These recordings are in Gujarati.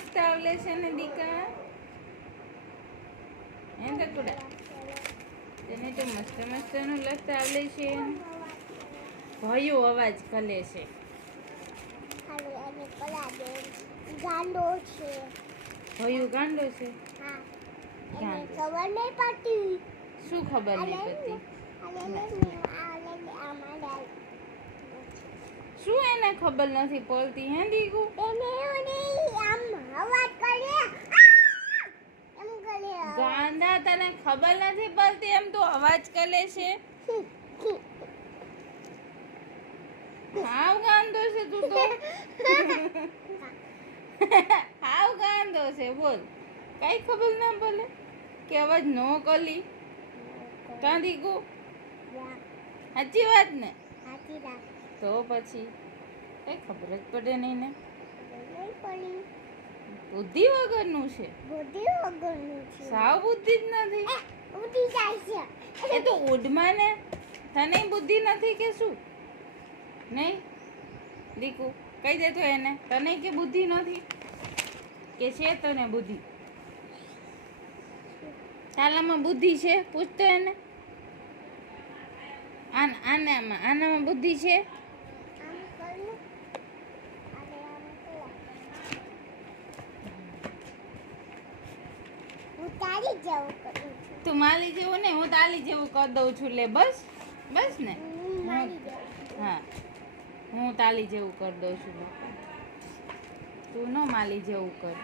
મસ્ત આવડે છે ને દીકા હે દકુડા તને તો મસ્ત મસ્ત નું લખતા આવડે છે ભયું અવાજ કરે છે ગાંડો છે ભયું ગાંડો છે હા ગાંડો. ખબર નહીં પડતી શું ખબર નહીં પડતી શું એને ખબર નથી પડતી હે દીકુ ગાંડા તને ખબર નથી પડતી એમ તું અવાજ કરે છે હાવ ગાંડો છે તું તો હાવ ગાંડો છે બોલ કઈ ખબર ના બોલે કે અવાજ નો કલી કાં દીકુ સાચી વાત ને તો પછી કઈ ખબર જ પડે નહીં ને બુદ્ધિ વગરનું છે સાવ બુદ્ધિ જ નથી એ તો ઉડમાં ને તને બુદ્ધિ નથી કે શું નહીં દીકુ કહી દે તો એને તને કે બુદ્ધિ નથી કે છે તને બુદ્ધિ તાલામાં બુદ્ધિ છે પૂછતો એને આનામાં બુદ્ધિ છે તું માલી જેવું ને હું તાલી જેવું કરી દઉં છું લે બસ બસ ને હા હું તાલી જેવું કરી દઉં છું તું ન માલી જેવું કર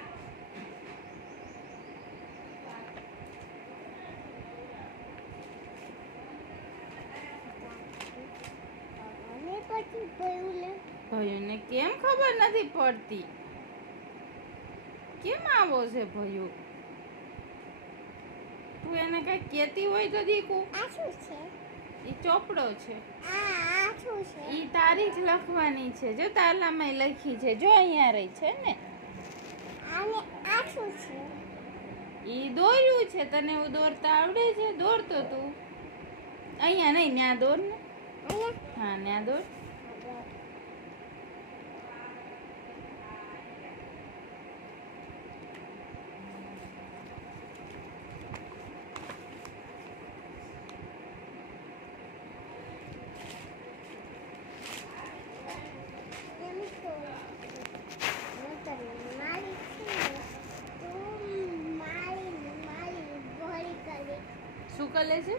ભયુને કેમ ખબર નથી પડતી કેમ આવો છે ભયુ તું એને કઈ કેતી હોય તો દીકુ ઈ ચોપડો છે ઈ તારીખ લખવાની છે જો તાલામાં લખી છે જો અહીંયા રહી છે ને ઈ દોર્યું છે તને એવું દોરતા આવડે છે દોરતો તું અહીંયા નહીં ન્યા દોર ને હા ન્યા દોર શું કરે છે